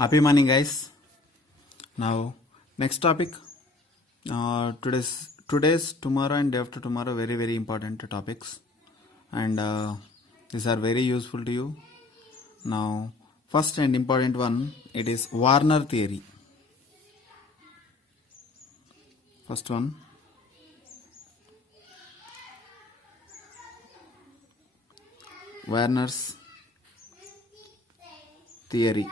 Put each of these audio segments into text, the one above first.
Happy morning, guys. Now, next topic. Today's, tomorrow, and day after tomorrow, very important topics, and these are very useful to you. Now, first and important one, it is Warner theory. First one, Warner's theory.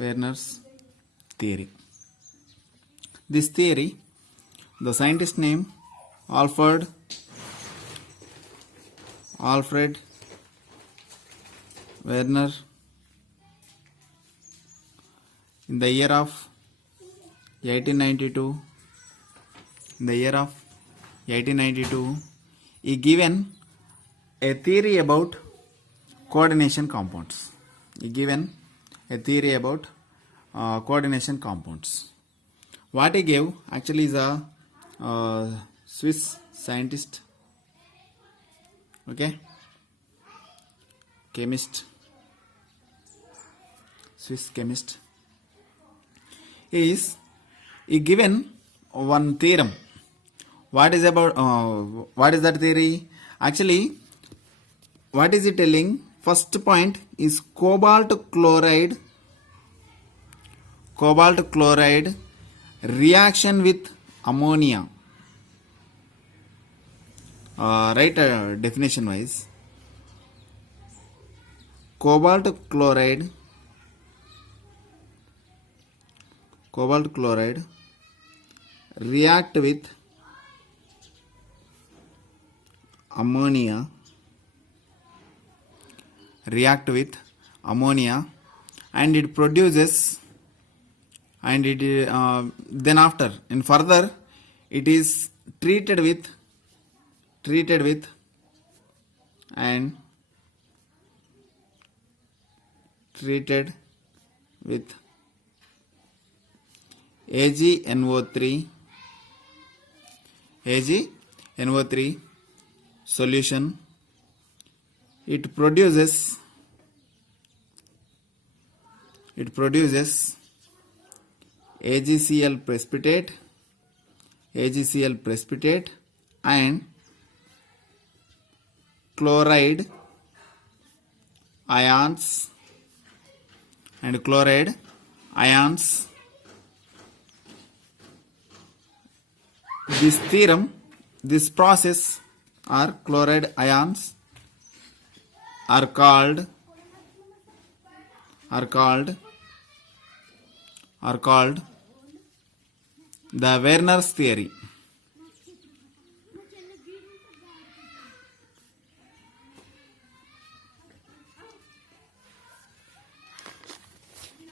Warner's theory. This theory, the scientist name Alfred Werner, in the year of 1892. In the year of 1892, he given a theory about coordination compounds. He given a theory about coordination compounds. What he gave actually is a Swiss scientist, okay, chemist, Swiss chemist. He given one theorem. What is that theory? Actually, what is it telling? First point is cobalt chloride reaction with ammonia. Definition wise, cobalt chloride react with ammonia and it produces, and it then after in further it is treated with AgNO3 solution. It produces AgCl precipitate and chloride ions this process or chloride ions are called the Werner's theory.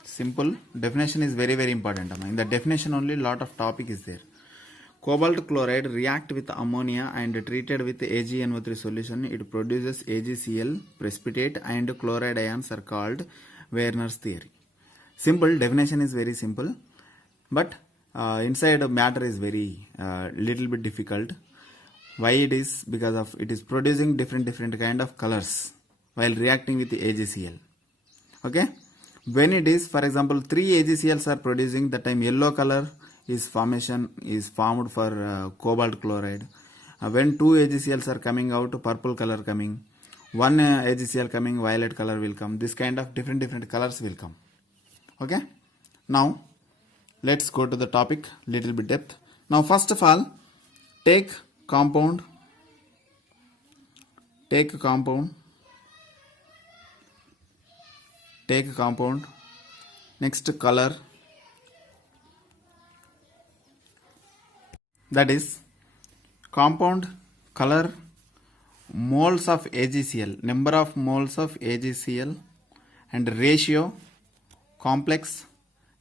Simple definition is very important. In the definition only lot of topic is there. Cobalt chloride react with ammonia and treated with AgNO3 solution. It produces AgCl precipitate and chloride ions are called Werner's theory. Simple definition is very simple, but inside matter is very little bit difficult. Why it is? Because of it is producing different kind of colors while reacting with the AgCl. Okay, when it is, for example, 3 AgCls are producing, that time yellow color is formed for cobalt chloride. When 2 AgCls are coming out, purple color coming. 1 AgCl coming, violet color will come. This kind of different colors will come. Okay. Now let's go to the topic little bit depth. Now first of all, take compound. Next color. That is compound color, moles of AgCl, number of moles of AgCl, and ratio, complex,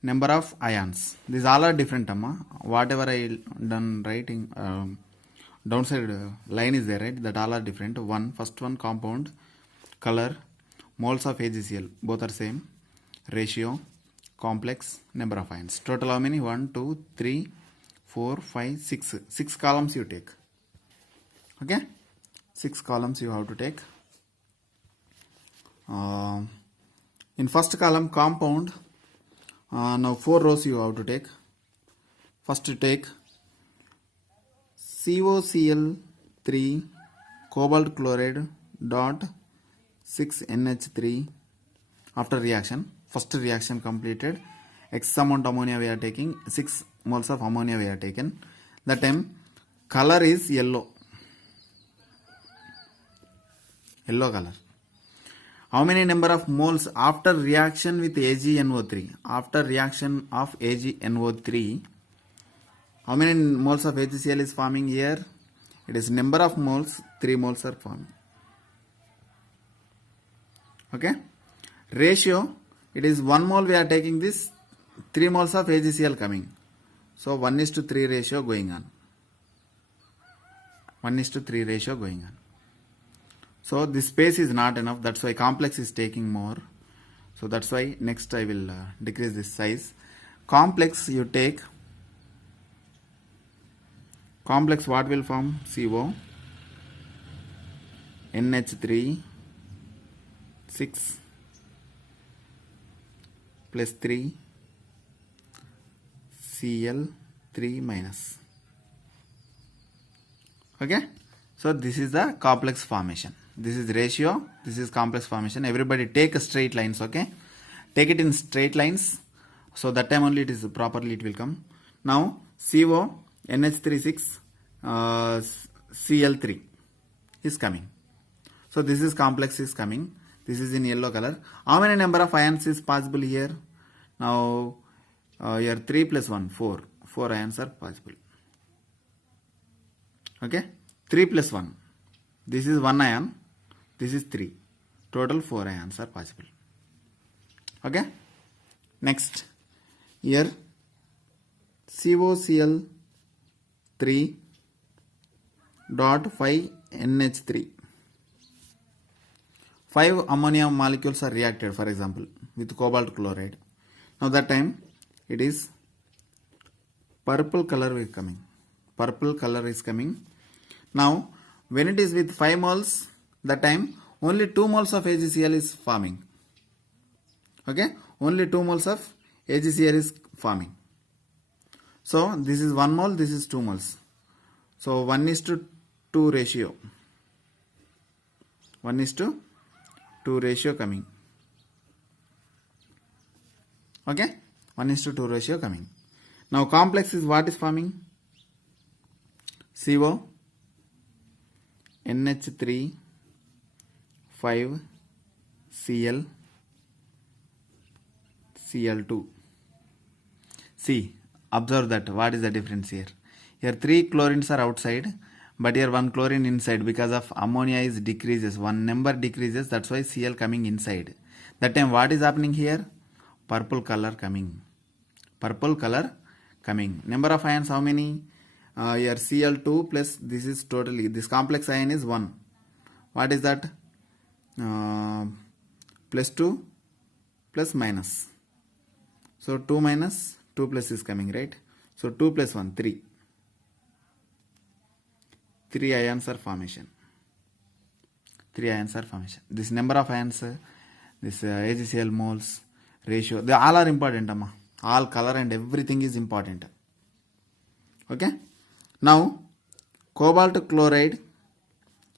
number of ions. These all are different, whatever I done writing downside line is there, right? That all are different. First one compound color, moles of AgCl, both are same. Ratio, complex, number of ions. Total how many? 1, 2, 3, 4, 5, 6. 6 columns you take. Okay, 6 columns you have to take. Uh, in first column compound, now 4 rows you have to take. First take COCl3 cobalt chloride dot 6NH3 after reaction. First reaction completed. X amount ammonia we are taking. 6 moles of ammonia we are taken. That time color is yellow. Yellow color. How many number of moles after reaction with AgNO3? After reaction of AgNO3, how many moles of HCl is forming here? It is number of moles, 3 moles are forming. Okay. Ratio, it is 1 mole we are taking this, 3 moles of HCl coming. So 1:3 ratio going on. 1:3 ratio going on. So this space is not enough. That's why complex is taking more. So that's why next I will decrease this size. Complex you take. Complex what will form? CO, NH3, 6 plus 3, Cl3 minus. Okay. So this is the complex formation. This is ratio. This is complex formation. Everybody take a straight lines. Okay. Take it in straight lines. So that time only it is properly it will come. Now CO, NH36, Cl3 is coming. So this is complex is coming. This is in yellow color. How many number of ions is possible here? Now here 3 plus 1, 4. 4 ions are possible. Okay. 3 plus 1. This is 1 ion. This is 3. Total 4 ions are possible. Okay. Next. Here COCl3 dot 5 NH3. 5 ammonia molecules are reacted, for example, with cobalt chloride. Now that time it is purple color is coming. Purple color is coming. Now when it is with 5 moles, that time only 2 moles of AgCl is forming. Okay, only 2 moles of AgCl is forming. So this is 1 mole, this is 2 moles. So 1:2 ratio. 1:2 ratio coming. Okay, 1:2 ratio coming. Now complex is what is forming? CO, NH3, 5, Cl, Cl2. See, observe that what is the difference here. Here 3 chlorines are outside, but here 1 chlorine inside. Because of ammonia is decreases, 1 number decreases, that's why Cl coming inside. That time what is happening here? Purple color coming. Purple color coming. Number of ions how many? Here Cl2 plus this is totally, this complex ion is 1. What is that? Plus 2 plus minus. So 2 minus 2 plus is coming, right? So 2 plus 1, 3. 3 ions are formation. 3 ions are formation. This number of ions, this AgCl moles, ratio, they all are important, amma. All color and everything is important. Okay. Now cobalt chloride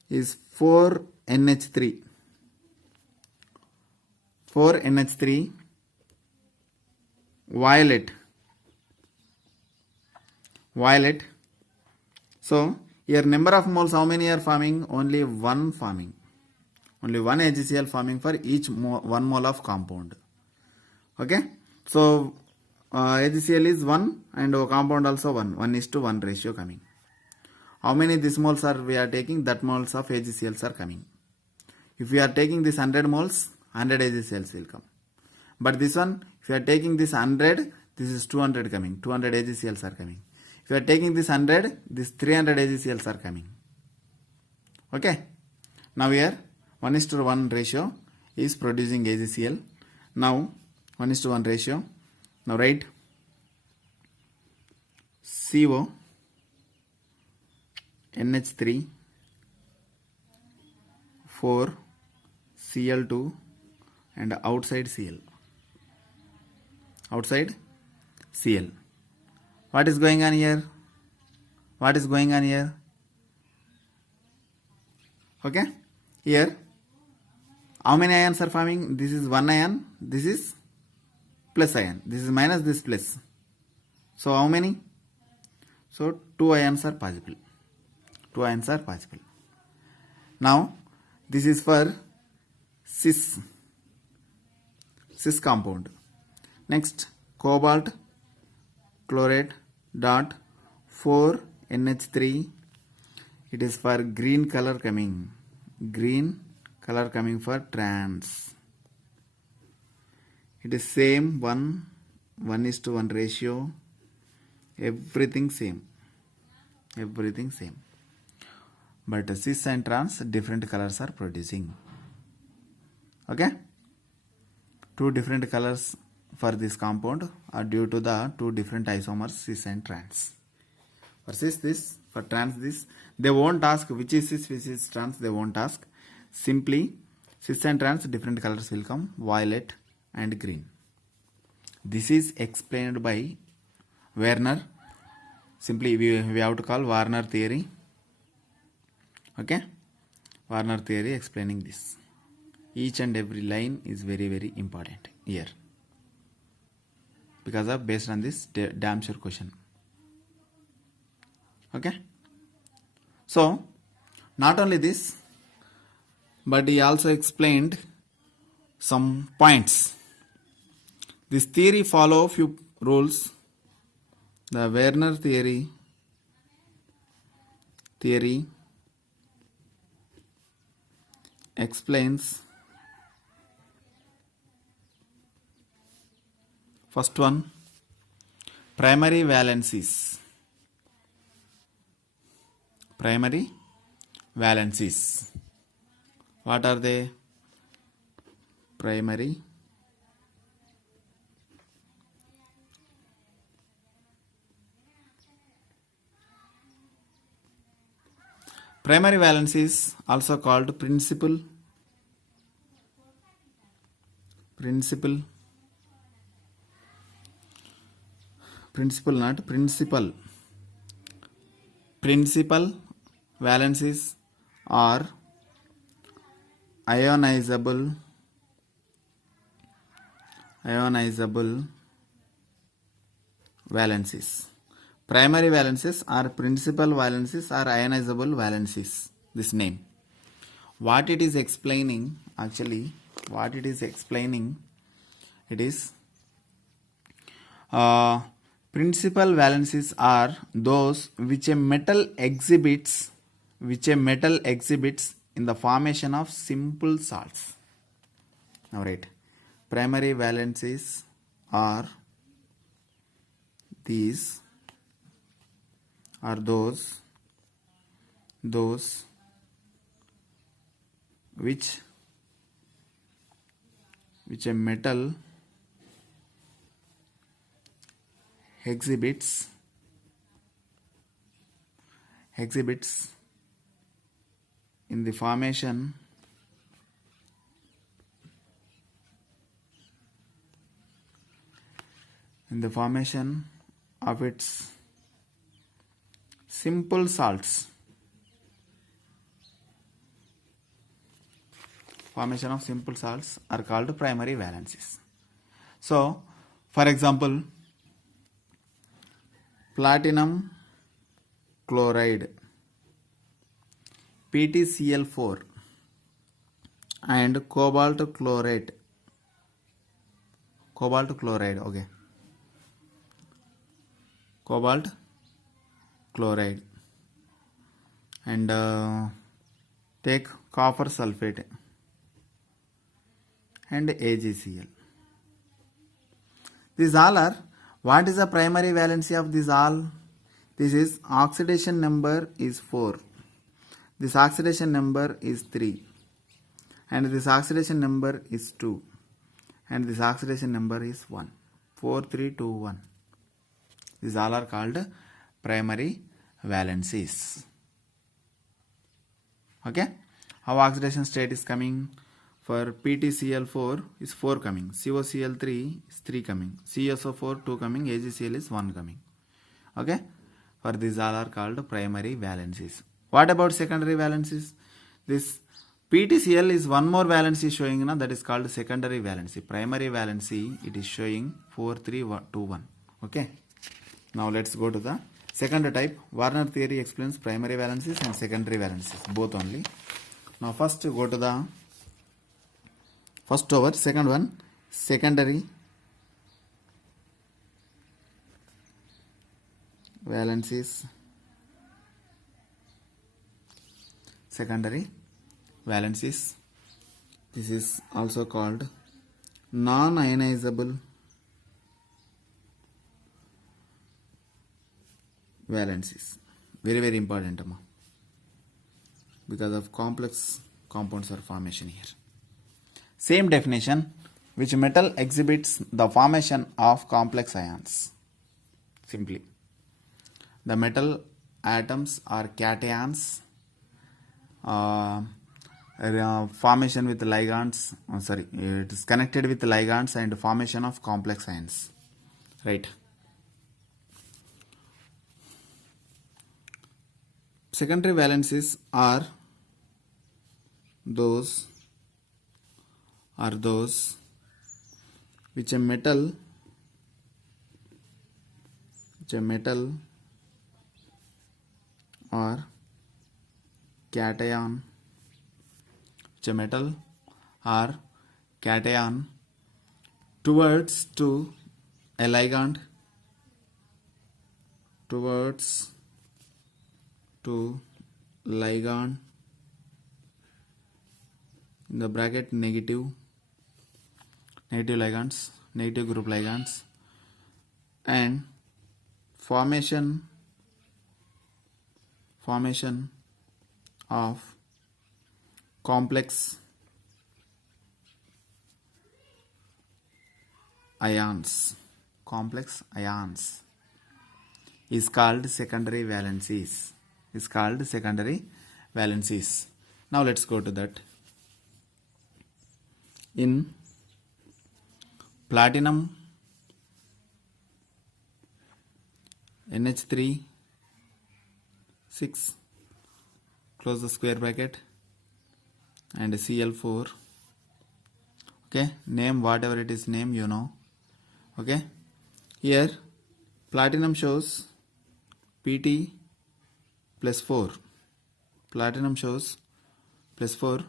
is 4NH3. 4NH3 violet. So here number of moles how many are forming? Only 1 forming. Only 1 AgCl forming for each 1 mole of compound. Okay. So AgCl is 1 and compound also 1. 1:1 ratio coming. How many this moles are we are taking? That moles of AgCls are coming. If we are taking this 100 moles, 100 AgCls will come. But this one, if you are taking this 100, this is 200 coming. 200 AgCls are coming. If you are taking this 100, this 300 AgCls are coming. Okay. Now here 1:1 ratio is producing AgCl. Now 1:1 ratio. Now write CO, NH3, 4, Cl2, and outside Cl. Outside Cl. What is going on here? What is going on here? Okay, here how many ions are forming? This is one ion, this is plus ion, this is minus, this plus. So how many? So two ions are possible. Two ions are possible. Now this is for cis compound. Next, cobalt chloride dot 4NH3. It is for green color coming. Green color coming for trans. It is same 1:1 ratio. Everything same. Everything same. But cis and trans different colors are producing. Okay? Two different colors for this compound are due to the two different isomers cis and trans. For cis this, for trans this. They won't ask which is cis, which is trans. They won't ask. Simply cis and trans different colors will come, violet and green. This is explained by Werner. Simply we have to call Werner theory. Okay, Werner theory explaining this. Each and every line is very very important here because of based on this damn sure question. Okay, so not only this, but he also explained some points. This theory follow few rules. The Werner theory explains first one, primary valencies. Primary valencies. What are they? Primary valencies, also called principal valencies are ionizable valencies. Primary valencies are principal valencies or ionizable valencies. This name. What it is explaining, actually, it is principal valencies are those which a metal exhibits in the formation of simple salts. Now right, primary valencies are these are those which a metal exhibits in the formation of its simple salts. Formation of simple salts are called primary valencies. So, for example, platinum chloride PtCl4 and cobalt chloride. Okay, cobalt chloride and take copper sulfate and AgCl. These all are, what is the primary valency of these all? This is oxidation number is 4. This oxidation number is 3. And this oxidation number is 2. And this oxidation number is 1. 4, 3, 2, 1. These all are called primary valencies. Okay. How oxidation state is coming? For PtCl4 is 4 coming, COCl3 is 3 coming, CSO4 2 coming, AgCl is 1 coming. Okay, for these all are called primary valencies. What about secondary valencies? This PtCl is one more valency showing, that is called secondary valency. Primary valency, it is showing 4 3 2 1. Okay, now let's go to the second type. Warner theory explains primary valencies and secondary valencies both only. Now first go to the first over second one, secondary valencies. Secondary valencies, this is also called non-ionizable valencies. Very very important because of complex compounds or formation here. Same definition, which metal exhibits the formation of complex ions. Simply, the metal atoms are cations, formation with ligands, it is connected with ligands and formation of complex ions, right? Secondary valencies are those which a metal or cation, which a metal or cation towards to a ligand, towards to ligand, in the bracket negative ligands, negative group ligands, and formation of complex ions is called secondary valencies. Now let's go to that. In platinum NH3 6, close the square bracket, and Cl4. Okay, name whatever it is, name, you know. Okay, here platinum shows Pt plus 4, platinum shows plus 4,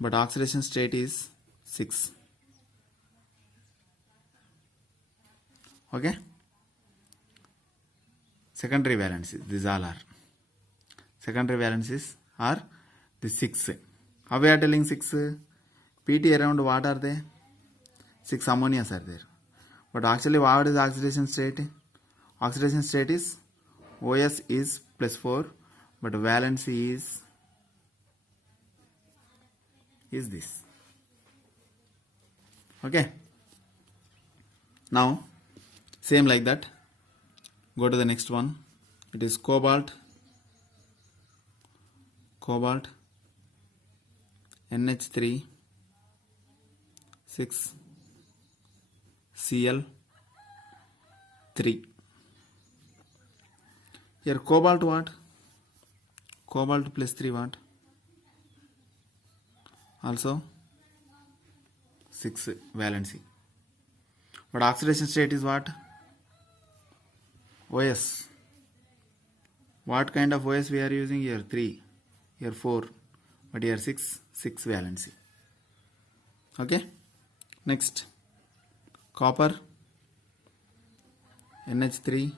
but oxidation state is 6. Okay, secondary valencies, these all are secondary valencies are the 6. How we are telling 6? Pt around what are they? 6 ammonias are there, but actually what is oxidation state? Oxidation state is OS is plus 4, but valency is this. Okay, now same like that, go to the next one. It is cobalt NH3 6 Cl3. Here cobalt what? Cobalt plus 3 what? Also 6 valency, but oxidation state is what? OS. What kind of OS we are using here? 3, here 4, but here 6 valency. Okay, next copper NH3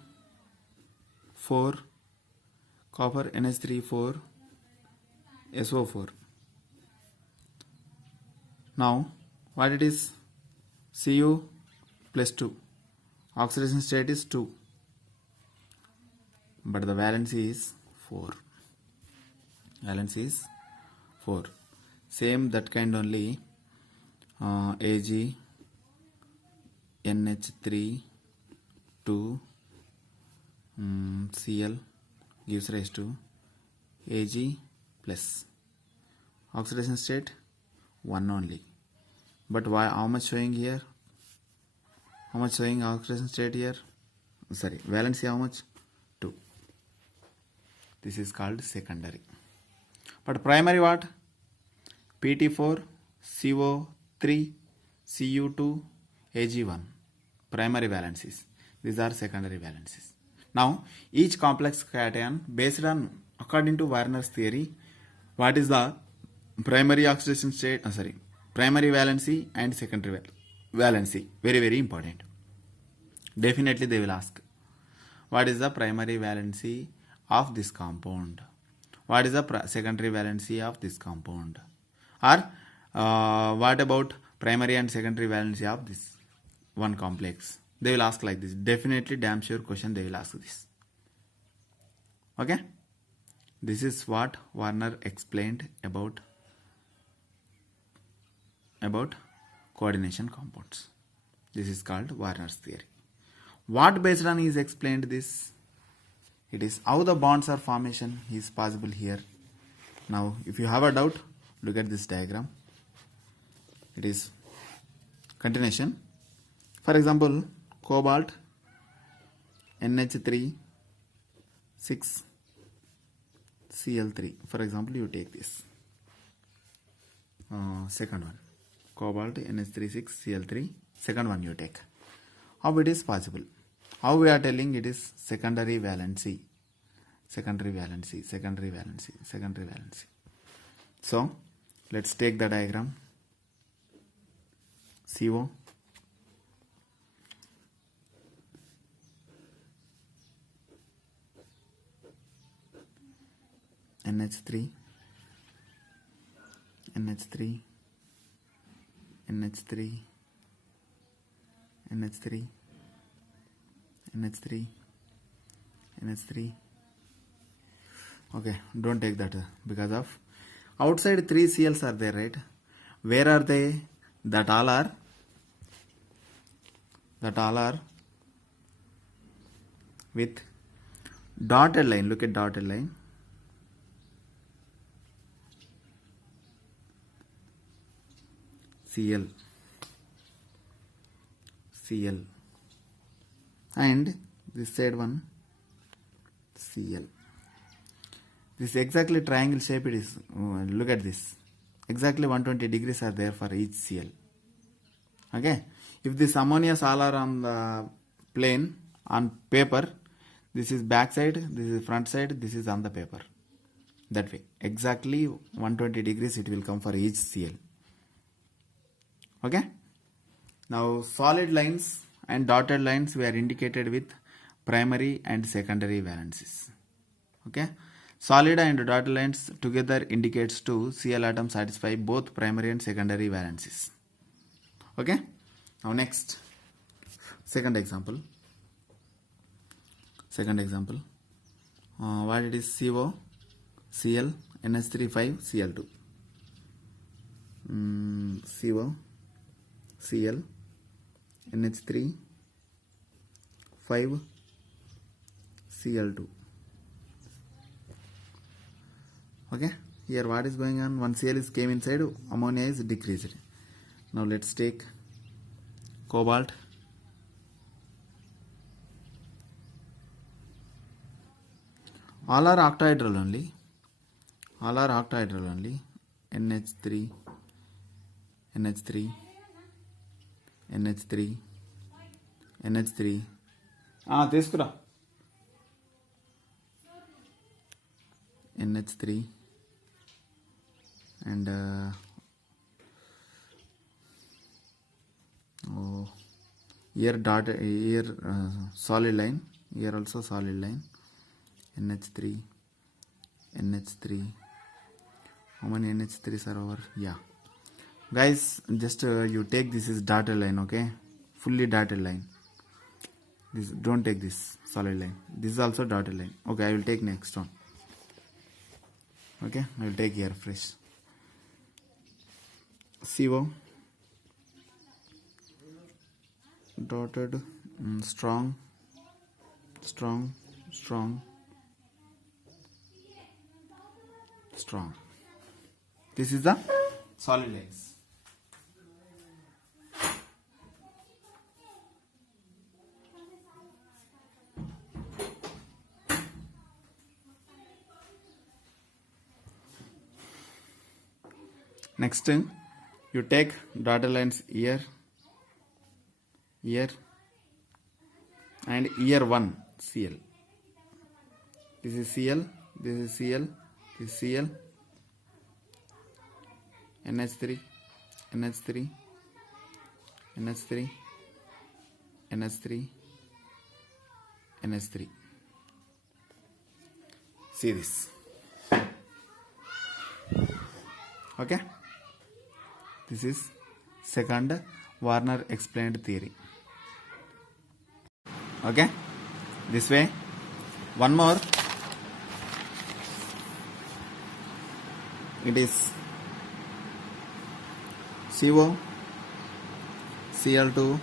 4, copper NH3 4 SO4. Now what it is? Cu plus 2, oxidation state is 2, but the valency is 4. Same that kind only. Ag NH3 2 Cl gives rise to Ag plus oxidation state 1 only. But why? How much showing here? How much showing oxidation state here? Sorry, valency how much? 2. This is called secondary. But primary what? PT4, CO3, Cu2, Ag1. Primary valencies. These are secondary valencies. Now, each complex cation based on, according to Werner's theory, what is the primary oxidation state? Primary valency and secondary valency. Very, very important. Definitely they will ask. What is the primary valency of this compound? What is the secondary valency of this compound? Or what about primary and secondary valency of this one complex? They will ask like this. Definitely, damn sure question they will ask this. Okay? This is what Werner explained about coordination compounds. This is called Werner's theory. What based on is explained this? It is how the bonds are formation is possible here. Now, if you have a doubt, look at this diagram. It is continuation. For example, cobalt, NH3, 6, Cl3. For example, you take this. Second one. Cobalt, NH3, 6, Cl3. Second one you take. How it is possible? How we are telling it is secondary valency. Secondary valency, secondary valency, secondary valency. So, let's take the diagram. CO, NH3, NH3, NH3, NH3, NH3, NH3. Okay, don't take that because of outside 3 Cls are there, right? Where are they? That all are with dotted line. Look at dotted line. Cl, Cl, and this side one Cl. This exactly triangle shape it is. Look at this. Exactly 120 degrees are there for each Cl. Okay. If this ammonias all are on the plane on paper, this is back side, this is front side, this is on the paper. That way. Exactly 120 degrees it will come for each Cl. Okay. Now solid lines and dotted lines we are indicated with primary and secondary valencies. Okay. Solid and dotted lines together indicates to Cl atom satisfy both primary and secondary valencies. Okay. Now next, second example. What it is? CO, Cl, NH3, 5, Cl2. CO, Cl, NH3, 5, Cl2. Okay, here what is going on? One Cl is came inside, ammonia is decreased. Now let's take cobalt, all are octahedral only, NH3, NH3, NH3, NH3. తీసుకురా NH3 and here dot here solid line, here also solid line, NH3, NH3. How many NH3s are over? Yeah, guys, just you take this is dotted line. Okay, fully dotted line. This don't take this solid line. This is also dotted line. Okay, I will take next one. Okay, I will take here fresh. CO, dotted, strong, strong, strong, strong. This is the solid lines. Next, you take dotted lines here, here, and here 1 Cl. This is Cl, this is Cl, this is Cl, NH3, NH3, NH3, NH3, NH3. See this. Okay, this is second Warner explained theory. Okay, this way. One more, it is CO, Cl2,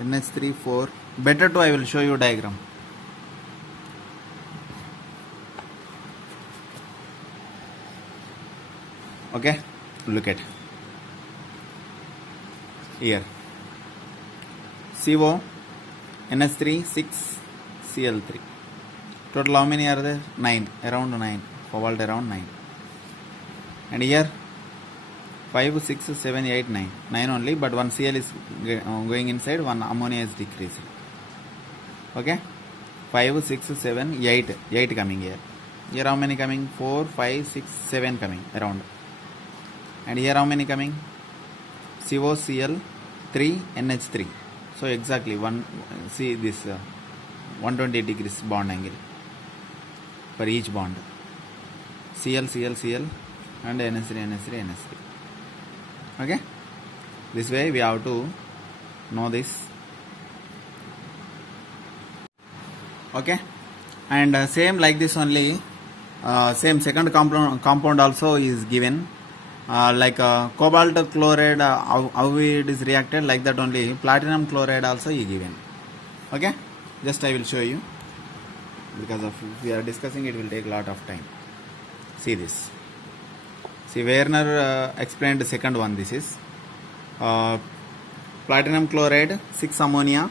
NH3, 4. Better to I will show you diagram. Okay, look at here. CO, NH3, 6, Cl3. Total how many are there? 9. Around 9. Cobalt around 9. And here 5, 6, 7, 8, 9. 9 only, but one Cl is going inside, one ammonia is decreased. Okay, 5, 6, 7, 8. 8 coming here. Here how many coming? 4, 5, 6, 7 coming around. And here how many coming? CO, Cl, 3, NH3. So exactly one. See this 120 degrees bond angle for each bond. Cl, Cl, Cl, and NH3, NH3, NH3. Okay, this way we have to know this. Okay, and same like this only. Same second compound also is given. Like cobalt chloride, how it is reacted, like that only platinum chloride also is given. Okay, just I will show you, because of if we are discussing it will take a lot of time. See this. See, Werner explained the second one. This is platinum chloride, 6 ammonia.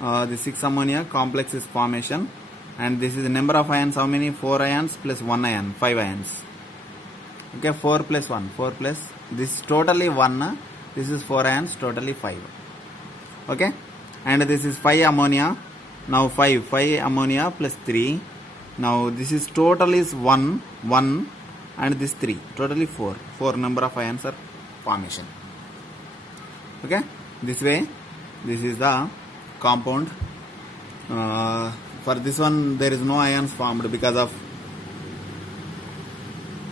The 6 ammonia complex is formation, and this is the number of ions. How many? 4 ions plus 1 ion, 5 ions. Okay, 4 plus 1, 4 plus, this is totally 1, this is 4 ions, totally 5. Okay, and this is 5 ammonia. Now 5 ammonia plus 3. Now this is total is 1, and this 3, totally 4 number of ions are formation. Okay, this way, this is the compound. For this one there is no ions formed because of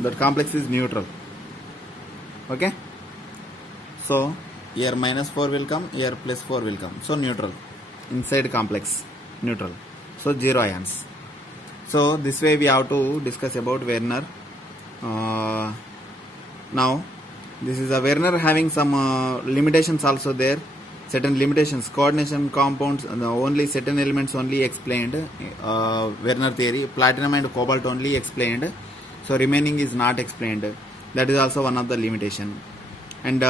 that complex is neutral. Okay, so here minus 4 will come, here plus 4 will come, so neutral. Inside complex neutral, so 0 ions. So this way we have to discuss about Werner. Now this is a Werner having some limitations also there. Certain limitations, coordination compounds, only certain elements only explained. Werner theory, platinum and cobalt only explained. So remaining is not explained. That is also one of the limitation. And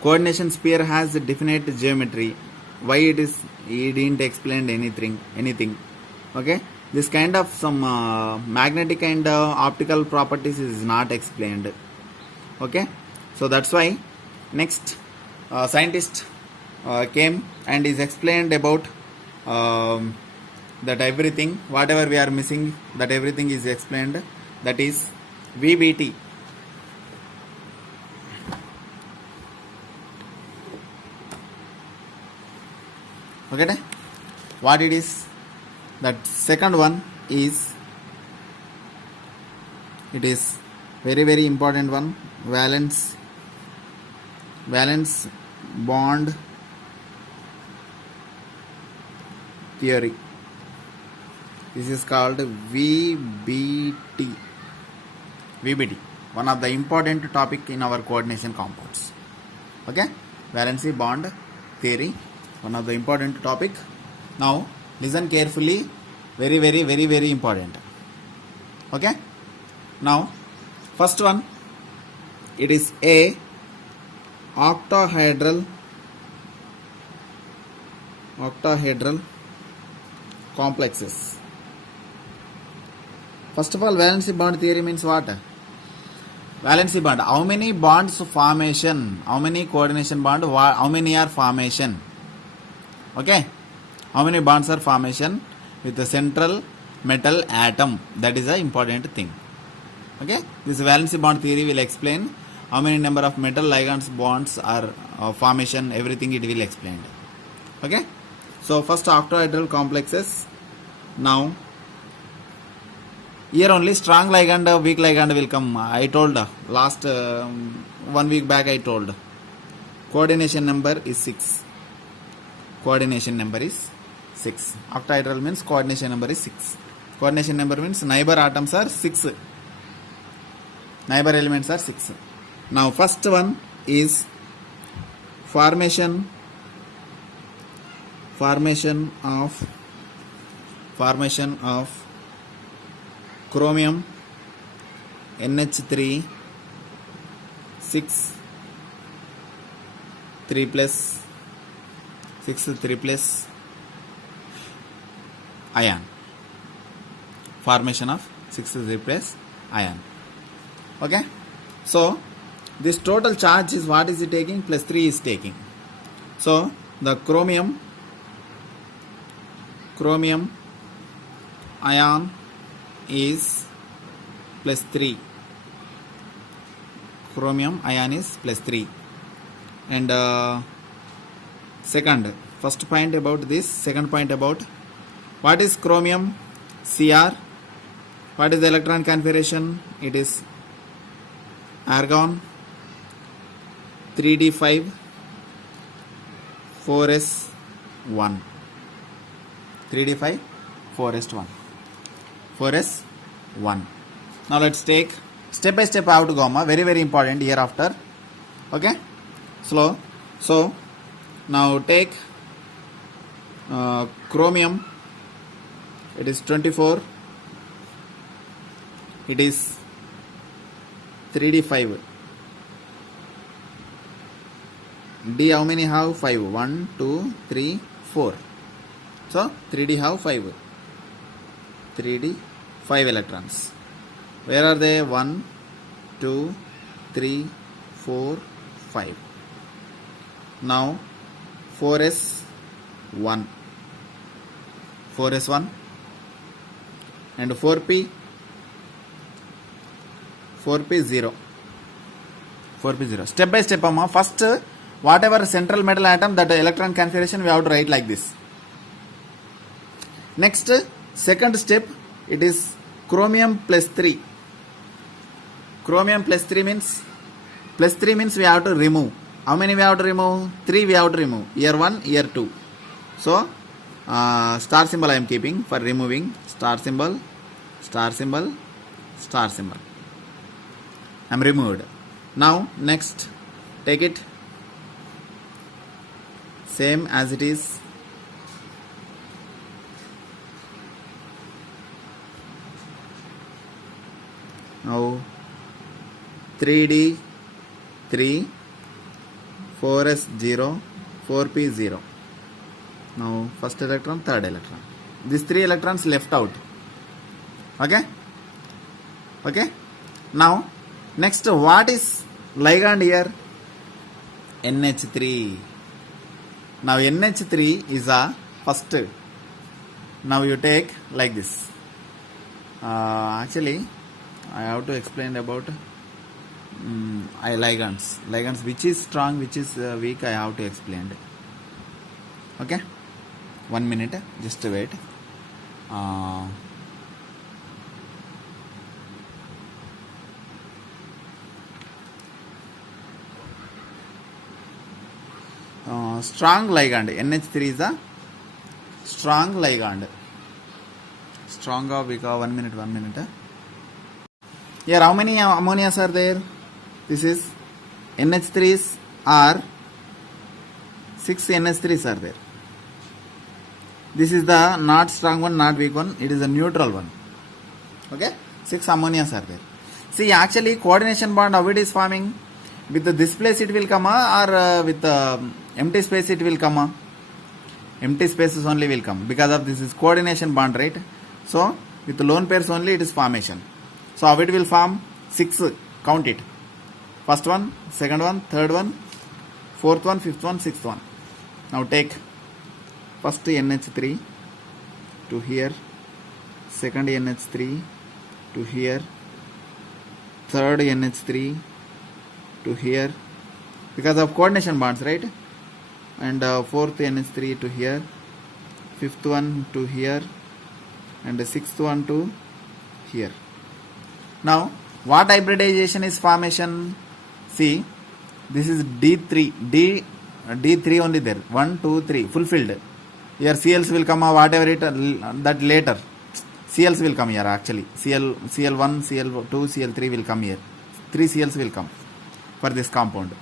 coordination sphere has a definite geometry. Why it is? He didn't explain anything. Okay. This kind of some magnetic and optical properties is not explained. Okay. So that's why next scientist came and is explained about that everything, whatever we are missing, that everything is explained. That is VBT. Okay, what it is? That second one is, it is very important one. Valence bond theory. This is called VBT. One of the important topic in our coordination compounds. Okay, valency bond theory, one of the important topic. Now listen carefully. Very important. Okay. Now first one, it is a octahedral complexes. First of all, valency bond theory means what? Valency bond. How many bonds formation? How many coordination bond? How many are formation? Okay. How many bonds are formation with the central metal atom? That is the important thing. Okay. This valency bond theory will explain how many number of metal ligands bonds are formation. Everything it will explain. Okay. So first octahedral complexes. Now here only strong ligand, weak ligand will come. I told last 1 week back I told. Coordination number is 6. Coordination number is 6. Octahedral means coordination number is 6. Coordination number means neighbor atoms are 6. Neighbor elements are 6. Now first one is formation of chromium NH3 6 3 plus ion. Formation of 6 3 plus ion. Okay. So this total charge is what is it taking? Plus 3 is taking. So the chromium ion is plus 3. Chromium ion is plus 3. And first point about this, second point about what is chromium Cr. What is the electron configuration? It is argon 3d5 4s1. 3d5 4s1. 4s1. Now let's take step by step how to go. Very very important hereafter. Okay. Slow. So now take chromium. It is 24. It is 3d5. D how many have? 5. 1 2 3 4. So 3d have 5. 3d 5 electrons. Where are they? 1 2 3 4 5. Now 4s1 and 4p 0. Step by step. First whatever central metal atom, that electron configuration we have to write like this. Next second step, it is chromium plus 3. Chromium plus 3 means we have to remove. How many we have to remove? 3 we have to remove. Here 1, here 2. So star symbol I am keeping for removing. Star symbol. I am removed. Now next, take it same as it is. Now 3d 3 4s0 4p0. Now first electron, third electron. These 3 electrons left out. Okay. Now next, what is ligand here? NH3. Now NH3 is a first. Now you take like this. Actually I have to explain about ligands which is strong, which is weak. I have to explain. Okay, 1 minute, just wait. Strong ligand. NH3 is a strong ligand. Strong or weak? 1 minute. Here how many ammonias are there? This is NH3s are 6 NH3s are there. This is the not strong one, not weak one. It is a neutral one. Okay, 6 ammonias are there. See, actually coordination bond, how it is forming? With this place it will come, or with empty space it will come. Empty spaces only will come, because of this is coordination bond, right? So with lone pairs only it is formation. So how it will form? 6. Count it. First one, second one, third one, fourth one, fifth one, sixth one. Now take first NH3 to here, second NH3 to here, third NH3 to here because of coordination bonds, right? And fourth NH3 to here, fifth one to here, and the sixth one to here. Now what hybridization is formation? See, this is D3 only there, 1 2 3 fulfilled. Here CLs will come, whatever it that later CLs will come here. Actually CL1, CL2, CL3 will come here. 3 CLs will come for this compound.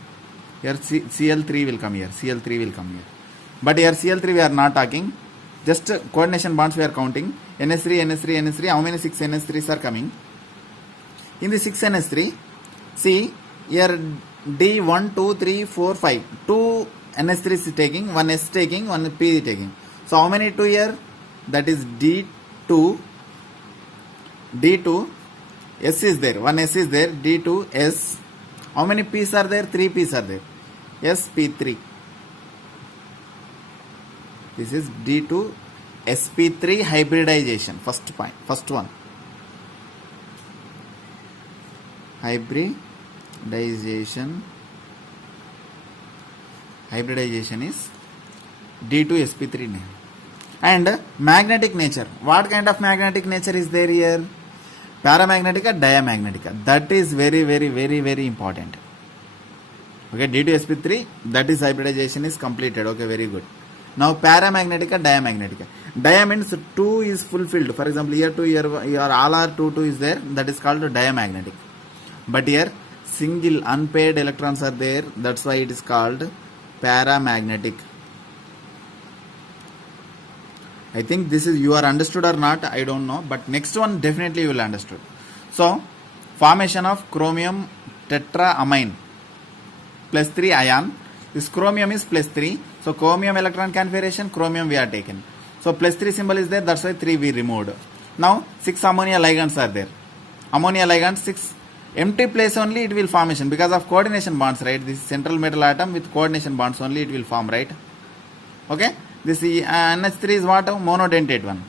Here CL3 will come here, CL3 will come here. But here CL3 we are not talking, just coordination bonds we are counting. NH3, how many 6 NH3s are coming? In the 6 NH3, see here D 1 2 3 4 5, 2 NH3 is taking, 1 S taking, 1 P is taking. So how many 2 here? That is D2, S is there, 1 S is there, D2 S. How many P's are there? 3 P's are there. SP3. This is D2 SP3 hybridization. First point, first one. Hybridization is D2 SP3. And magnetic nature. What kind of magnetic nature is there here? Paramagnetic or diamagnetic? That is very, very, very, very important. Okay, D2 SP3, that is hybridization is completed. Okay, very good. Now paramagnetic or diamagnetic? Dia means 2 is fulfilled. For example, here 2, here all are 2 is there. That is called diamagnetic. But here single unpaired electrons are there. That's why it is called paramagnetic. I think this is, you are understood or not, I don't know, but next one definitely you will understood. So formation of chromium tetraamine plus 3 ion. This chromium is plus 3, so chromium electron configuration, chromium we are taken. So plus 3 symbol is there, that's why 3 we removed. Now 6 ammonia ligands are there. Ammonia ligands 6, empty place only it will formation because of coordination bonds, right? This central metal atom with coordination bonds only it will form, right? Okay. This NH3 is what? Monodentate one.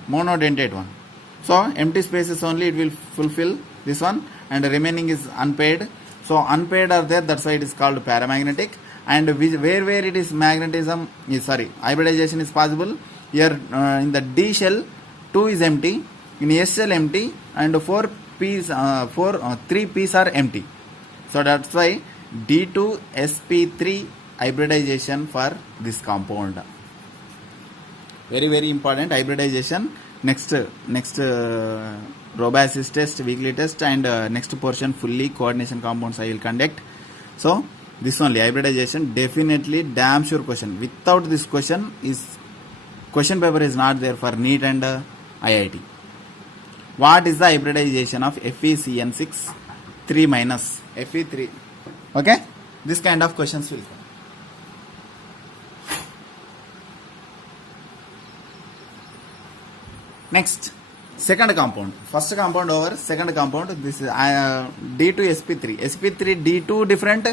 So empty spaces only it will fulfill this one, and the remaining is unpaired. So unpaired are there, that's why it is called paramagnetic. And where it is magnetism is, hybridization is possible. Here in the D shell 2 is empty, in S shell empty, and 3 P's are empty. So that's why D2 SP3 hybridization for this compound. Very, very important hybridization. Next Robasis test, weekly test, and next portion fully coordination compounds I will conduct. So this only hybridization, definitely damn sure question. Without this question paper is not there for NEET and IIT. What is the hybridization of FeCN6 3 minus Fe3? Okay, this kind of questions will come. Next, second compound. First compound over, second compound. This is D2 SP3. SP3 D2 different,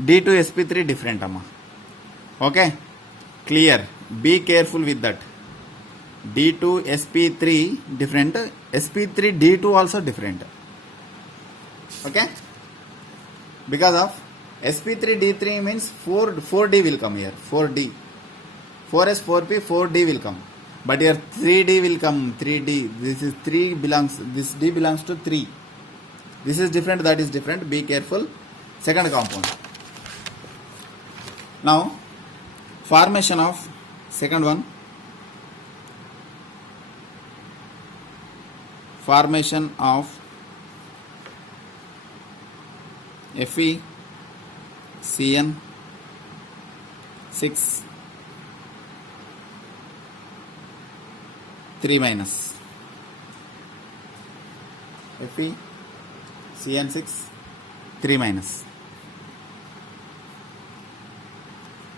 D2 SP3 different. Okay, clear. Be careful with that. D2 SP3 different, SP3 D2 also different. Okay, because of SP3 D3 means 4D will come here. 4D, 4S 4P 4D will come. But here 3D will come, 3D. This is 3 belongs, this D belongs to 3. This is different, that is different. Be careful. Second compound. Now, formation of second one. Formation of FeCN6 3 minus. FeCN6 3 minus.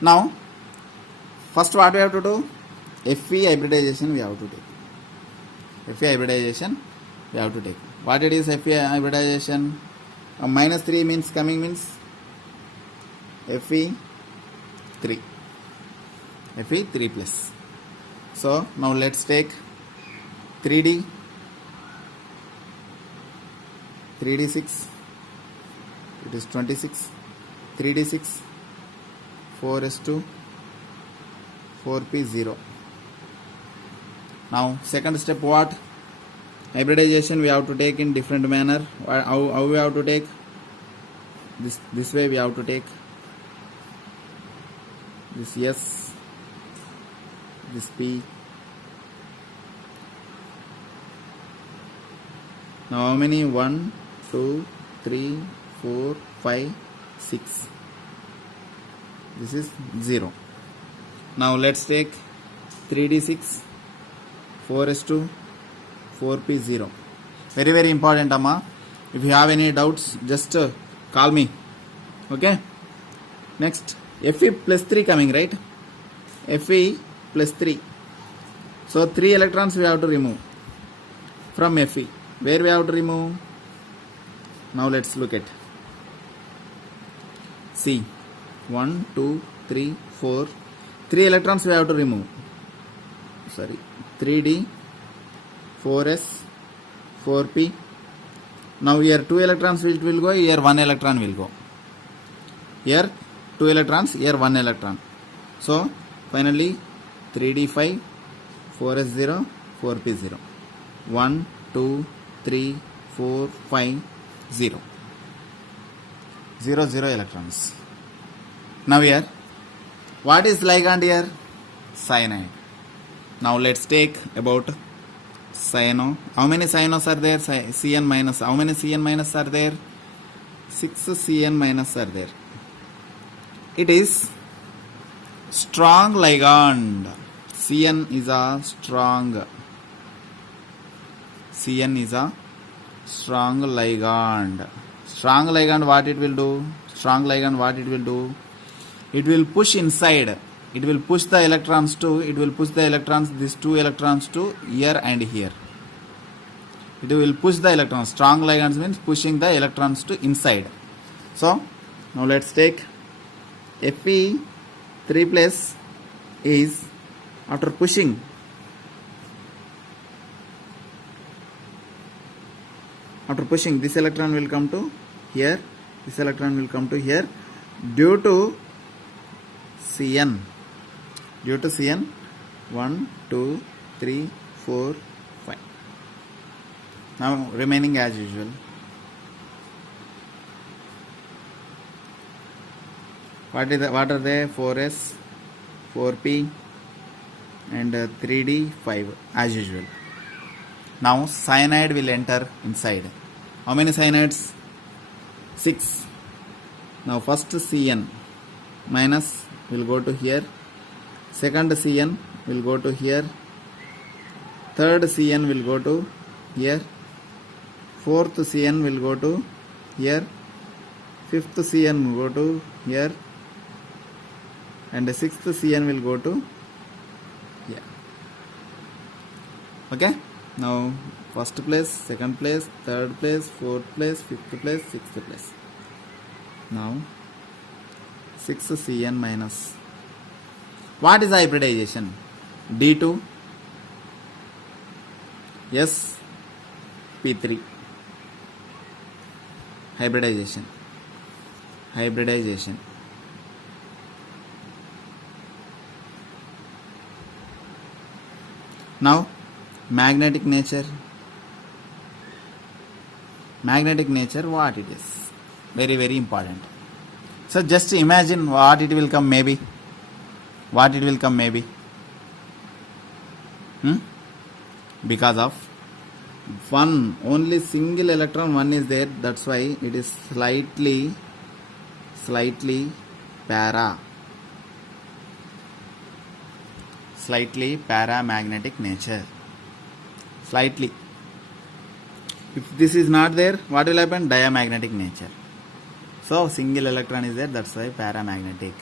Now, first what we have to do? Fe hybridization we have to take. Fe hybridization we have to take. What it is Fe hybridization? Minus 3 means coming means Fe3. Fe3 plus. So now let's take 3D, 3D6, it is 26, 3D6, 4s2, 4p0. Now second step, what? Hybridization we have to take in different manner. How we have to take? This way we have to take this S, this P. Now how many? 1, 2, 3, 4, 5, 6. This is 0. Now let's take 3D6, 4s2, 4p0. Very very important, Amma. If you have any doubts, just call me. Okay. Next, Fe plus 3 coming, right? Fe plus 3. So 3 electrons we have to remove from Fe. Where we have to remove? Now let's look at. See, 1, 2, 3, 4. 3 electrons we have to remove. Sorry, 3D, 4s, 4p. Now here 2 electrons will go, here 1 electron will go. Here 2 electrons, here 1 electron. So finally 3d5, 4s0, 4p0. 1, 2, 3, 4, 5, 0. 0, 0 electrons. Now here, what is ligand here? Cyanide. Now let's take about cyano. How many cyanos are there? Cn minus. How many Cn minus are there? 6 Cn minus are there. It is strong ligand. Cn is a strong. Cn is a strong ligand. Strong ligand, what it will do? Strong ligand, what it will do? It will push inside. It will push the electrons to, these 2 electrons to here and here. It will push the electrons. Strong ligands means pushing the electrons to inside. So, now let's take Fe3 plus is after pushing. After pushing, this electron will come to here. This electron will come to here due to Cn. Due to Cn, 1, 2, 3, 4, 5. Now remaining as usual. What are they? 4s, 4p and 3d, 5 as usual. Now cyanide will enter inside. How many cyanides? 6. Now first Cn minus will go to here. Second Cn will go to here. Third Cn will go to here. Fourth Cn will go to here. Fifth Cn will go to here. And the sixth Cn will go to here. Okay. Now first place, second place, third place, fourth place, fifth place, sixth place. Now 6 Cn minus. What is hybridization? D2 sp3. Hybridization. Hybridization. Now magnetic nature. Magnetic nature, what it is? Very very important. So just imagine what it will come maybe. What it will come maybe. Because of one, only single electron, one is there. That's why it is slightly paramagnetic nature. Slightly. If this is not there, what will happen? Diamagnetic nature. So single electron is there, that's why paramagnetic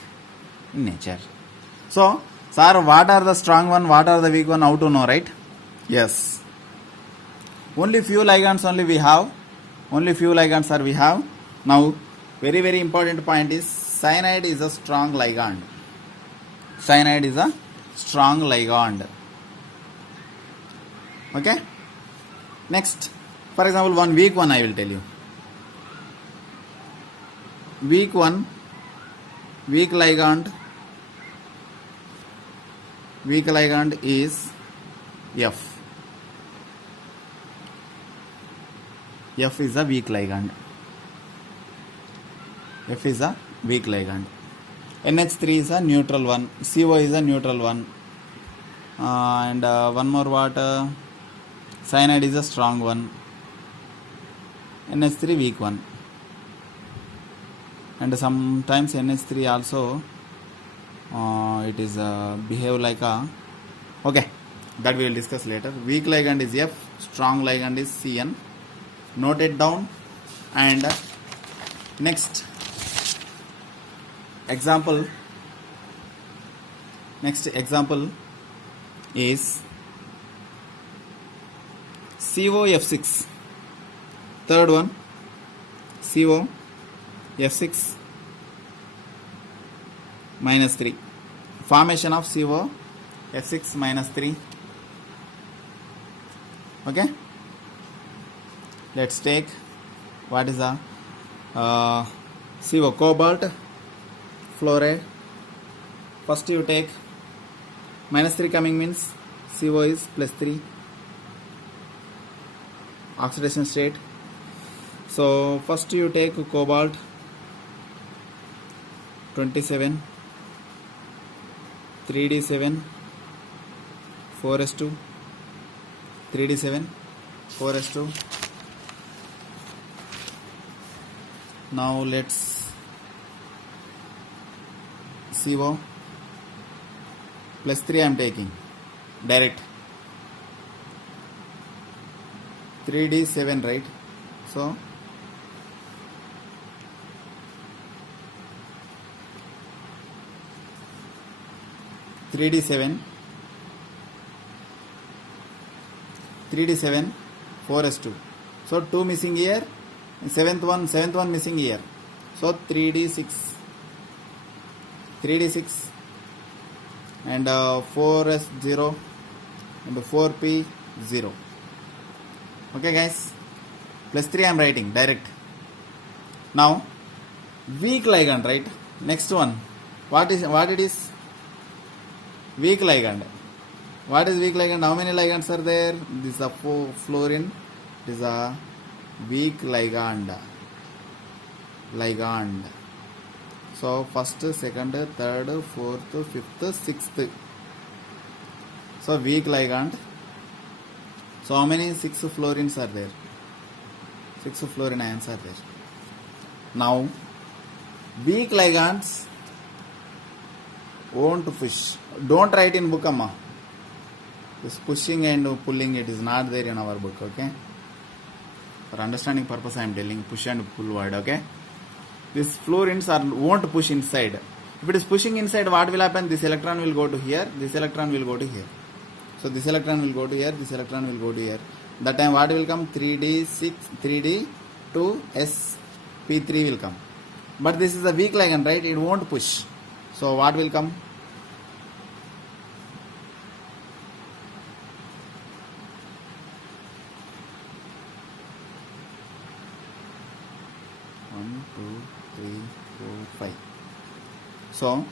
in nature. So, sir, what are the strong one, what are the weak one, how to know, right? Yes. Only few ligands we have. Now, very very important point is Cyanide is a strong ligand. Cyanide is a strong ligand. Okay. Next, for example, one weak one I will tell you. Weak one, weak ligand is F. F is a weak ligand. F is a weak ligand. NH3 is a neutral one. CO is a neutral one. And one more what? Cyanide is a strong one. NH3 weak one. And sometimes NH3 also it is behave like a, okay, that we will discuss later. Weak ligand is F, strong ligand is Cn. Note it down. And next example is COF6. Third one, COF6 minus 3. Formation of COF6 minus 3. Okay. Let's take what is the CO, cobalt fluoride. First you take minus 3 coming means CO is plus 3. Oxidation state. So first you take cobalt 27, 3d7, 4s2, 3d7, 4s2. Now let's CO plus 3 I am taking direct. 3d7, right? So 3d7, 4s2. So 2 missing here, seventh one missing here. So 3d6 and 4s0 and 4p0. Okay guys, plus 3 I am writing direct. Now weak ligand, right? Next one, what it is? Weak ligand. What is weak ligand? How many ligands are there? This is a fluorine. This is a weak ligand. So first, second, third, fourth, fifth, sixth. So weak ligand. So how many? 6 fluorines are there? 6 fluorine ions are there. Now weak ligands won't push. Don't write in book, amma. This pushing and pulling, it is not there in our book, okay? For understanding purpose I am telling push and pull word, okay? These fluorines won't push inside. If it is pushing inside, what will happen? This electron will go to here, this electron will go to here. So this electron will go to here, this electron will go to here. That time what will come? 3d6, 3d2, sp3 will come. But this is a weak ligand, right? It won't push. So what will come? One, two, three, four, 5. So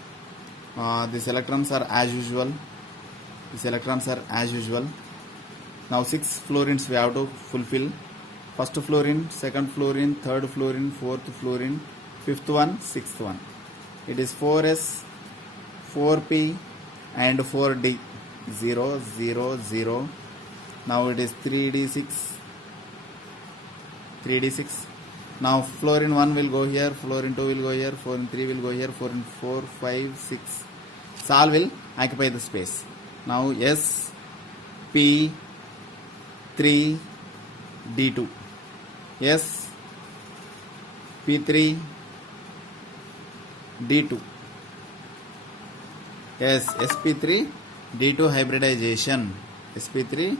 these electrons are as usual. Now 6 fluorines we have to fulfill. First fluorine, second fluorine, third fluorine, fourth fluorine, fifth one, sixth one. It is 4s, 4p and 4d. 0, 0, 0. Now it is 3d6. Now fluorine 1 will go here, fluorine 2 will go here, fluorine 3 will go here, fluorine 4, 5, 6. All will occupy the space. Now S, P, 3, D2. S, P3, D2. Yes, sp3, D2 hybridization. sp3.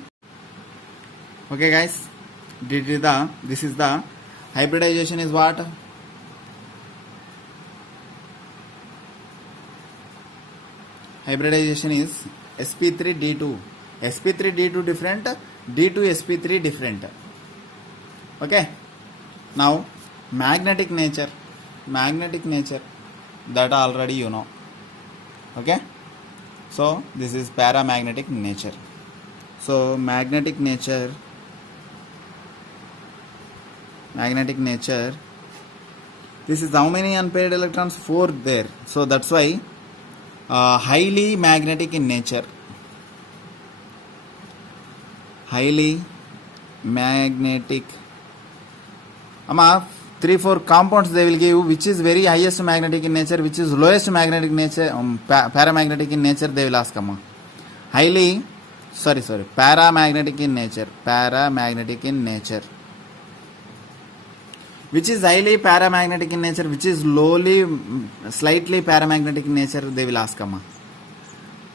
Okay guys, this is the hybridization is what? hybridization is sp3d2. sp3d2 different, d2sp3 different. Okay, now magnetic nature that already you know. Okay, so this is paramagnetic nature. So magnetic nature, this is how many unpaired electrons? 4 there. So that's why highly magnetic in nature. Highly magnetic. 3-4 compounds they will give you, which is very highest magnetic in nature, which is lowest magnetic nature, paramagnetic in nature. They will ask paramagnetic in nature. Which is highly paramagnetic in nature, which is slightly paramagnetic in nature, they will ask.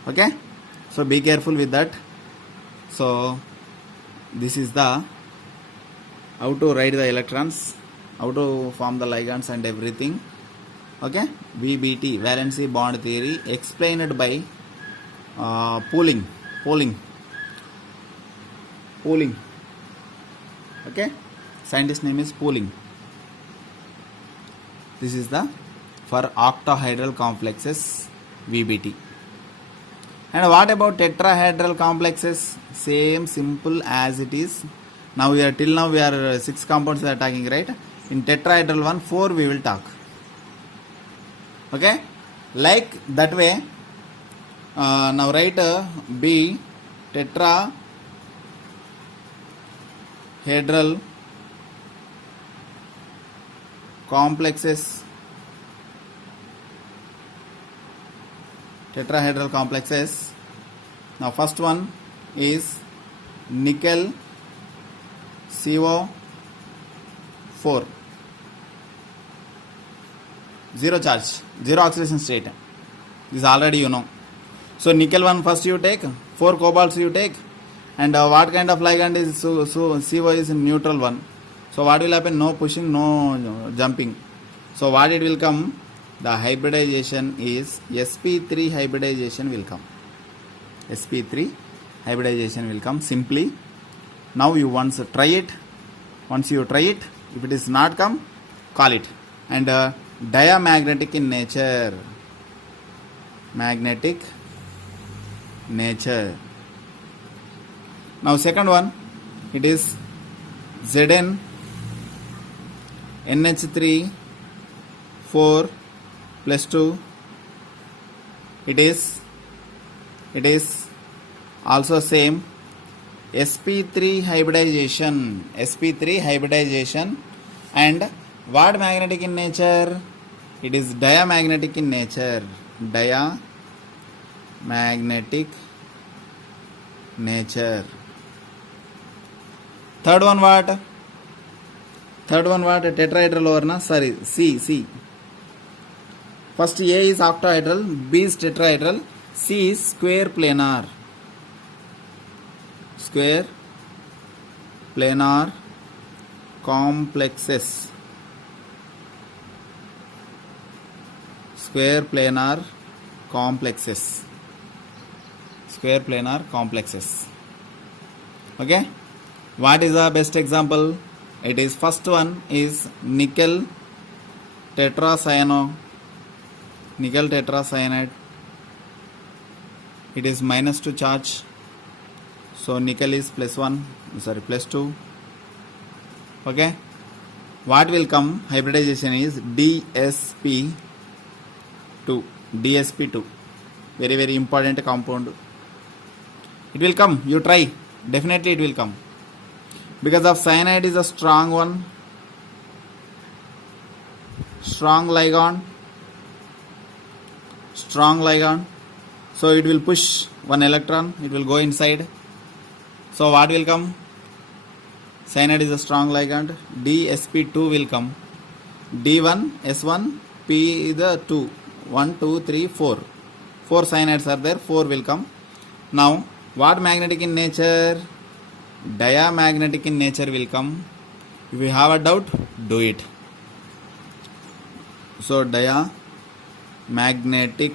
Okay, so be careful with that. So this is the how to write the electrons, how to form the ligands and everything. Okay, VBT, valency bond theory, explained by pooling. Okay, scientist name is Pooling. This is the for octahedral complexes, VBT. And what about tetrahedral complexes? Same, simple as it is. Now we are 6 compounds we are talking, right? In tetrahedral one, 4 we will talk. Okay, like that way. Now write B tetrahedral complexes. Now first one is nickel CO4, zero charge, zero oxidation state. This already you know. So nickel one first you take, 4 cobalts you take, and what kind of ligand is so CO is neutral one. So what will happen? No pushing, no jumping. So what it will come? The hybridization is sp3 hybridization will come. sp3 hybridization will come simply. Now you once try it. Once you try it, if it is not come, call it. And diamagnetic in nature. Magnetic nature. Now second one, it is Zn NH3 4 plus 2. It is also same sp3 hybridization. And what magnetic in nature? It is diamagnetic in nature. Diamagnetic nature. Third one what? Tetrahedral over na? Sorry, C. First A is octahedral, B is tetrahedral, C is square planar. Square planar complexes. Square planar complexes. Okay, what is the best example? It is first one is nickel tetracyanide. It is -2 charge, so nickel is plus 2. Okay, what will come? Hybridization is DSP2. Very, very important compound. It will come. You try. Definitely it will come. Because of cyanide is a strong one. Strong ligand. So it will push one electron. It will go inside. So what will come? Cyanide is a strong ligand. DSP2 will come. D1, S1, P is the 2. 1, 2, 3, 4. 4 cyanides are there. 4 will come. Now, what magnetic in nature? Diamagnetic in nature will come. If you have a doubt, do it. So, diamagnetic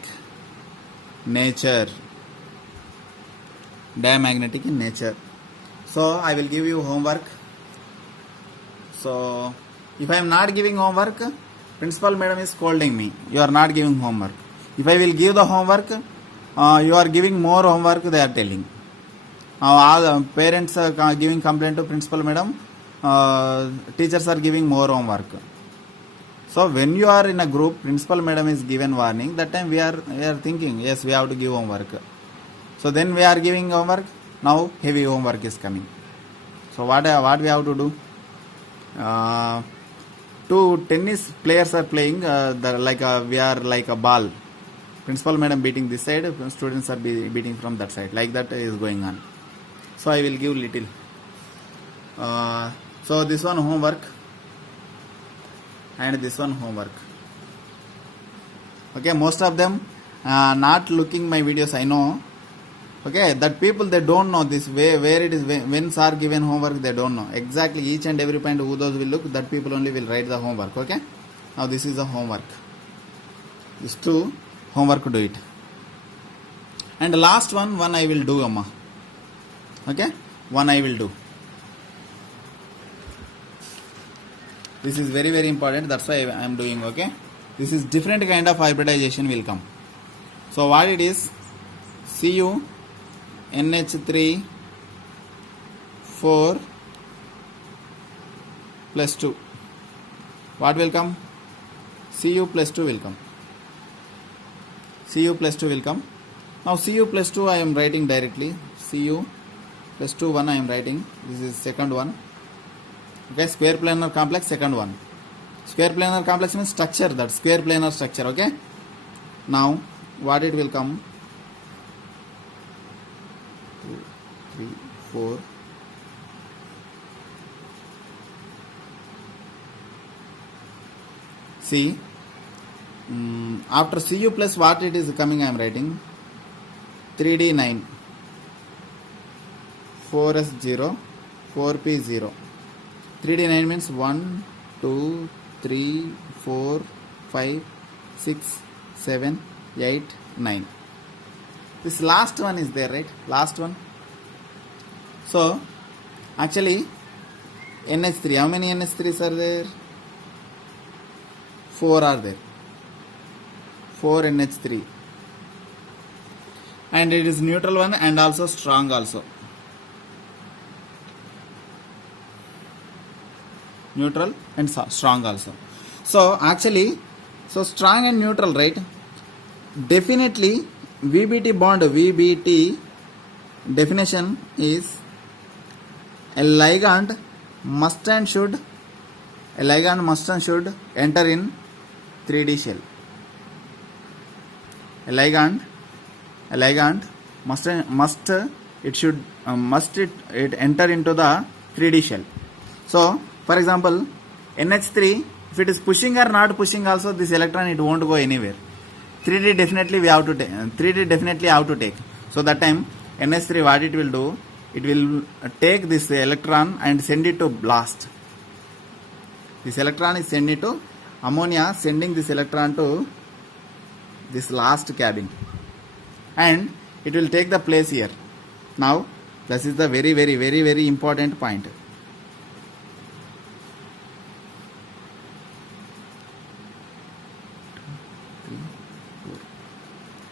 nature, diamagnetic in nature. So I will give you homework. So if I am not giving homework, principal madam is scolding me. You are not giving homework. If I will give the homework, you are giving more homework, they are telling. All parents are giving complaint to principal madam. Teachers are giving more homework. So when you are in a group, principal madam is given warning. That time we are thinking, yes, we have to give homework. So then we are giving homework. Now heavy homework is coming. So what we have to do? Two tennis players are playing. We are like a ball. Principal madam beating this side, students are beating from that side. Like that is going on. So I will give little. So this one homework and this one homework. Okay, most of them not looking my videos, I know. Okay, that people, they don't know this way, where it is, when are given homework, they don't know exactly each and every point who those will look, that people only will write the homework. Okay, now this is the homework. These two homework, do it. And the last one I will do, amma. Okay, one I will do. This is very, very important. That's why I am doing. Okay, this is different kind of hybridization will come. So what it is? Cu NH3 4 plus 2. What will come? Cu plus 2 will come. Cu plus 2 will come. Now Cu plus 2 I am writing directly. Cu plus 2 1 I am writing. This is second one. Okay, square planar complex, second one. Square planar complex means structure, that square planar structure. Okay, now what it will come? 2, 3, 4. See, after Cu plus what it is coming, I am writing 3D 9, 4S 0, 4P 0. 3D 9 means 1, 2, 3, 4, 5, 6, 7, 8, 9. This last one is there, right? Last one. So actually NH3, how many NH3s are there? 4 are there. 4 NH3. And it is neutral one and also strong also. Neutral and strong also. So actually, so strong and neutral, right? Definitely VBT bond, VBT definition is a ligand must and should enter in 3D shell. A ligand must enter into the 3D shell. So for example, NH3, if it is pushing or not pushing also, this electron, it won't go anywhere. 3D definitely we have to take. 3D definitely have to take. So that time NH3, what it will do? It will take this electron and send it to blast. This electron is sending to ammonia, sending this electron to this last cabin, and it will take the place here. Now this is the very, very, very, very important point.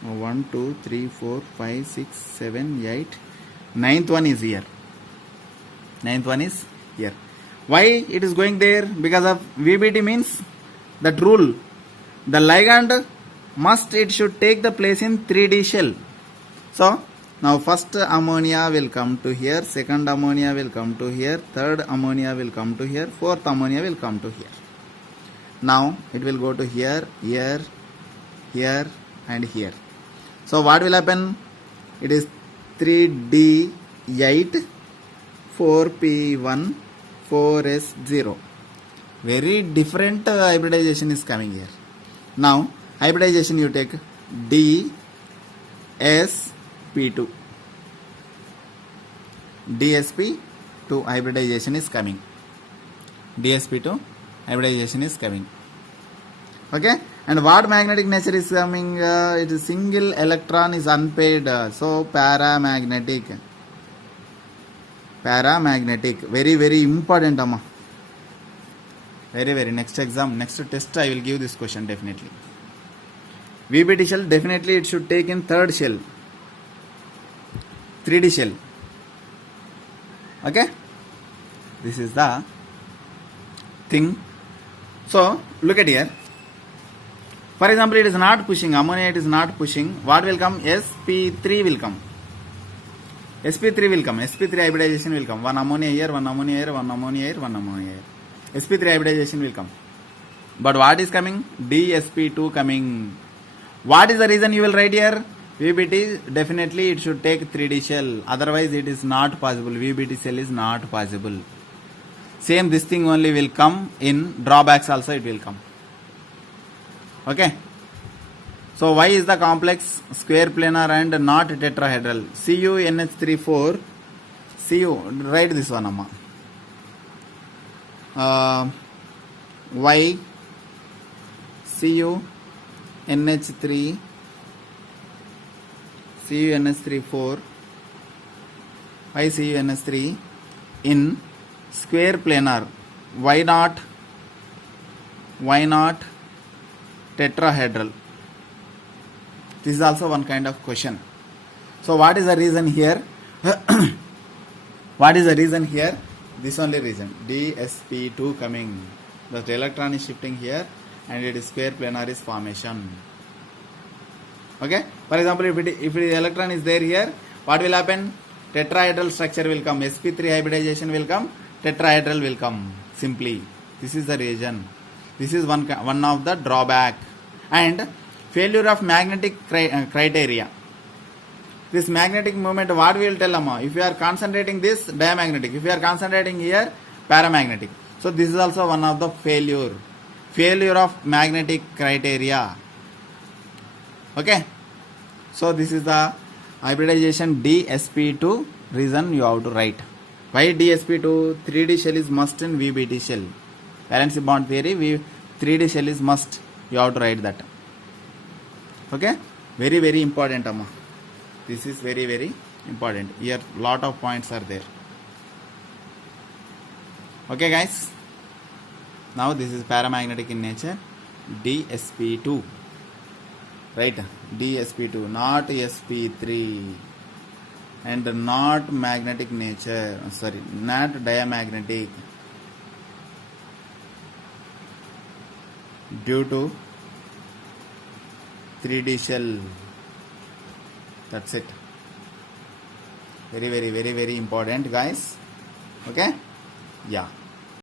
1, 2, 3, 4, 5, 6, 7, 8. Ninth one is here. Ninth one is here. Why it is going there? Because of VBT means that rule. The ligand it should take the place in 3D shell. So now first ammonia will come to here, second ammonia will come to here, third ammonia will come to here, fourth ammonia will come to here. Now it will go to here, here, here and here. So what will happen? It is 3D8, 4P1, 4S0. Very different hybridization is coming here. Now hybridization you take DSP2. DSP2 hybridization is coming. DSP2 hybridization is coming. Okay. And what magnetic nature is coming? It is single electron is unpaired. So paramagnetic. Paramagnetic. Very, very important, Amma. Very, very. Next exam, next test, I will give this question definitely. VBT shell, definitely it should take in third shell. 3D shell. Okay? This is the thing. So, look at here. For example, it is not pushing, ammonia it is not pushing. What will come? sp3 will come. sp3 will come. sp3 hybridization will come. One ammonia here, one ammonia here, one ammonia here, one ammonia here. sp3 hybridization will come. But what is coming? dsp2 coming. What is the reason you will write here? VBT, definitely it should take 3D shell. Otherwise it is not possible. VBT shell is not possible. Same this thing only will come in drawbacks also it will come. Okay. So why is the complex square planar and not tetrahedral? CuNH34. Cu, write this one, Amma. Why CuNH3 CuNH34 why CuNH3 in square planar? Why not tetrahedral? This is also one kind of question. So what is the reason here? What is the reason here? This only reason. dsp2 coming. The electron is shifting here and it is square planar is formation. Okay. For example, if the electron is there here, what will happen? Tetrahedral structure will come. sp3 hybridization will come. Tetrahedral will come. Simply. This is the reason. This is one of the drawback. And failure of magnetic criteria. This magnetic moment, what we will tell, Amma? If you are concentrating this, diamagnetic. If you are concentrating here, paramagnetic. So this is also one of the failure. Failure of magnetic criteria. Okay. So this is the hybridization dsp2 reason you have to write. Why dsp2? 3D shell is must in VBT shell. Valence bond theory, 3D shell is must. You have to write that. Okay. Very, very important, Amma. This is very, very important. Here lot of points are there. Okay, guys. Now this is paramagnetic in nature. dsp2. Right? dsp2, not sp3. And not magnetic nature. Sorry, not diamagnetic. Due to 3D shell. That's it. Very, very, very, very important, guys. Okay? Yeah.